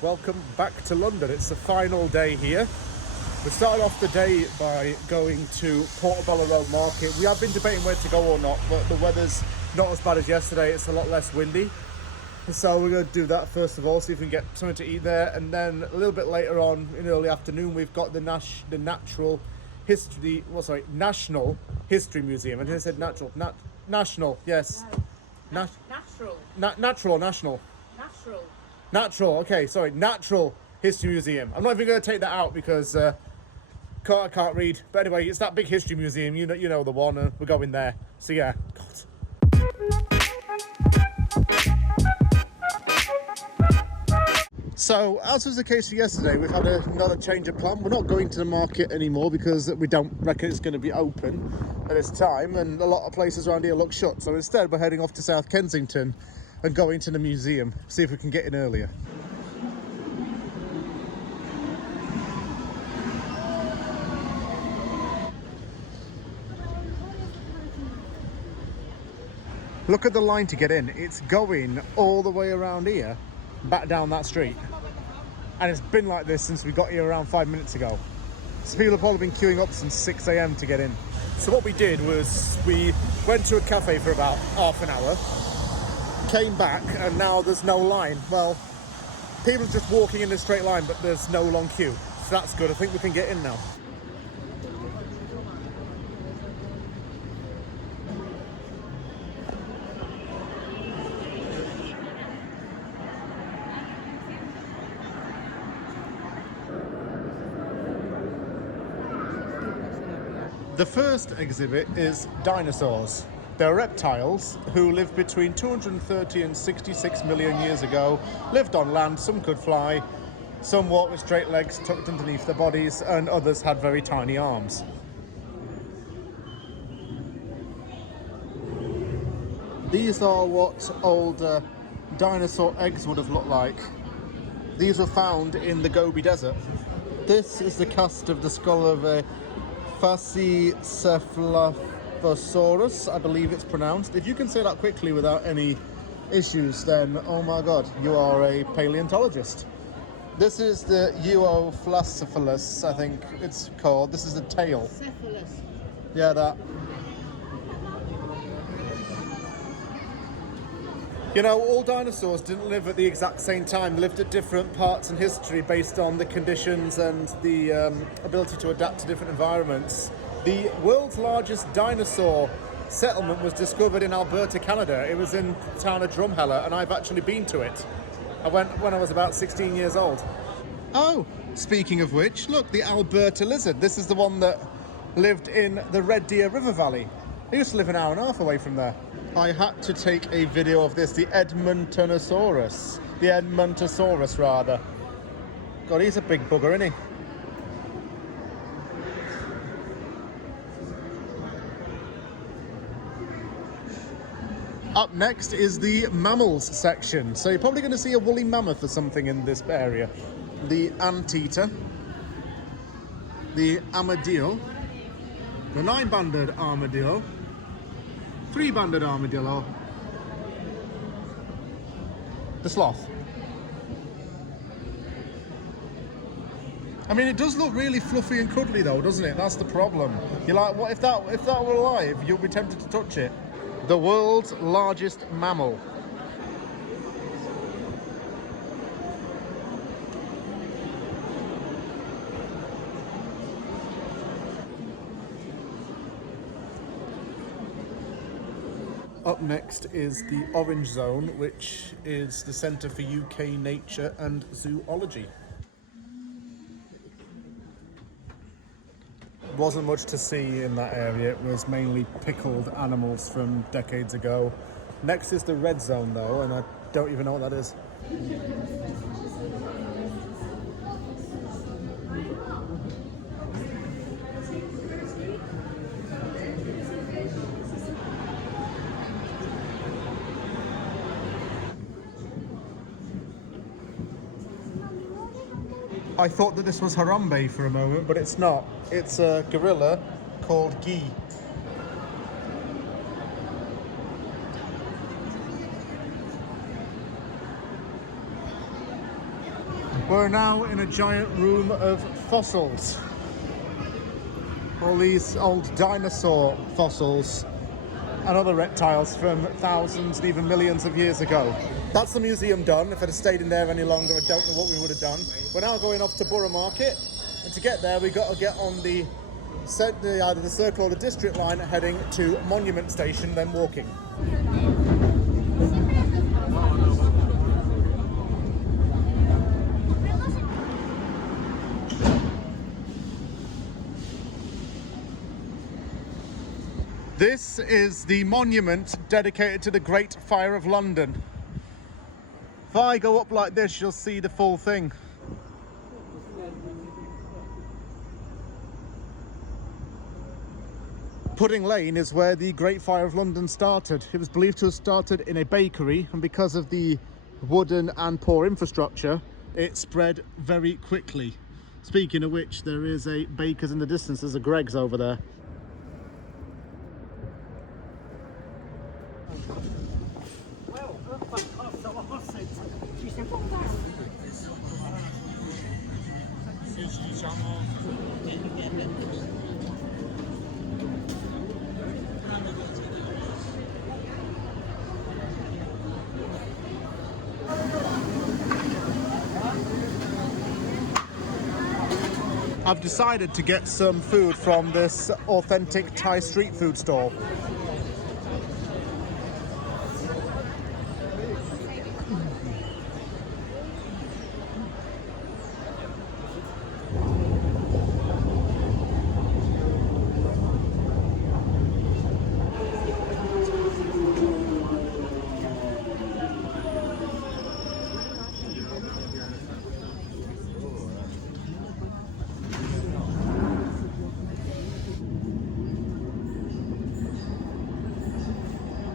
Welcome back to London. It's the final day here. We started off the day by going to Portobello Road Market. We have been debating where to go or not, but the weather's not as bad as yesterday. It's a lot less windy. So we're going to do that first of all, see if we can get something to eat there. And then a little bit later on in early afternoon, we've got the National History Museum. And I said natural. National, yes. Natural. National. Okay, sorry. Natural History Museum. I'm not even going to take that out because I can't read. But anyway, it's that big history museum. You know the one. We're going there. So yeah. God. So, as was the case yesterday, we've had another change of plan. We're not going to the market anymore because we don't reckon it's going to be open at this time, and a lot of places around here look shut. So instead, we're heading off to South Kensington and going to the museum, see if we can get in earlier. Look at the line to get in. It's going all the way around here, back down that street. And it's been like this since we got here around 5 minutes ago. So people have probably been queuing up since 6 a.m. to get in. So what we did was we went to a cafe for about half an hour, came back, and now there's no line. Well, people are just walking in a straight line, but there's no long queue. So that's good. I think we can get in now. The first exhibit is dinosaurs. They're reptiles who lived between 230 and 66 million years ago, lived on land, some could fly, some walked with straight legs tucked underneath their bodies, and others had very tiny arms. These are what older dinosaur eggs would have looked like. These were found in the Gobi Desert. This is the cast of the skull of a Pachycephalosaurus, I believe it's pronounced. If you can say that quickly without any issues, then oh my god, you are a paleontologist. This is the Euophlacephalus, I think it's called. This is the tail. Cephalus. Yeah, that. You know, all dinosaurs didn't live at the exact same time, lived at different parts in history based on the conditions and the ability to adapt to different environments. The world's largest dinosaur settlement was discovered in Alberta, Canada. It was in the town of Drumheller, and I've actually been to it. I went when I was about 16 years old. Oh, speaking of which, look, the Alberta lizard. This is the one that lived in the Red Deer River Valley. I used to live an hour and a half away from there. I had to take a video of this, the Edmontosaurus. The Edmontosaurus, rather. God, he's a big bugger, isn't he? Up next is the mammals section. So you're probably going to see a woolly mammoth or something in this area. The anteater. The armadillo. The 9-banded armadillo. 3-banded armadillo. The sloth. I mean, it does look really fluffy and cuddly though, doesn't it? That's the problem. You're like, what if that were alive? You'll be tempted to touch it. The world's largest mammal. Up next is the Orange Zone, which is the Centre for UK Nature and Zoology. Wasn't much to see in that area. It was mainly pickled animals from decades ago. Next is the Red Zone though, and I don't even know what that is. I thought that this was Harambe for a moment, but it's not. It's a gorilla called Guy. We're now in a giant room of fossils. All these old dinosaur fossils and other reptiles from thousands and even millions of years ago. That's the museum done. If I'd have stayed in there any longer, I don't know what we would have done. We're now going off to Borough Market, and to get there, we've got to get on either the Circle or the District line heading to Monument Station, then walking. This is the monument dedicated to the Great Fire of London. If I go up like this, you'll see the full thing. Pudding Lane is where the Great Fire of London started. It was believed to have started in a bakery, and because of the wooden and poor infrastructure, it spread very quickly. Speaking of which, there is a baker's in the distance. There's a Greggs over there. I've decided to get some food from this authentic Thai street food stall.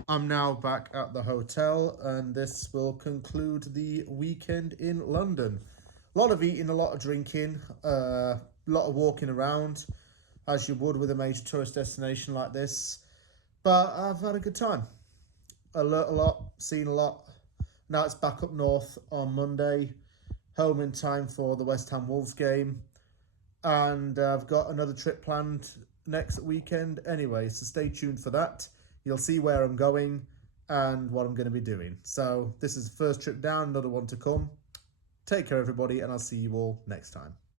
I'm now back at the hotel, and this will conclude the weekend in London. A lot of eating, a lot of drinking, a lot of walking around, as you would with a major tourist destination like this. But I've had a good time. I learnt a lot, seen a lot. Now it's back up north on Monday, home in time for the West Ham Wolves game. And I've got another trip planned next weekend anyway, so stay tuned for that. You'll see where I'm going and what I'm going to be doing. So this is the first trip down, another one to come. Take care, everybody, and I'll see you all next time.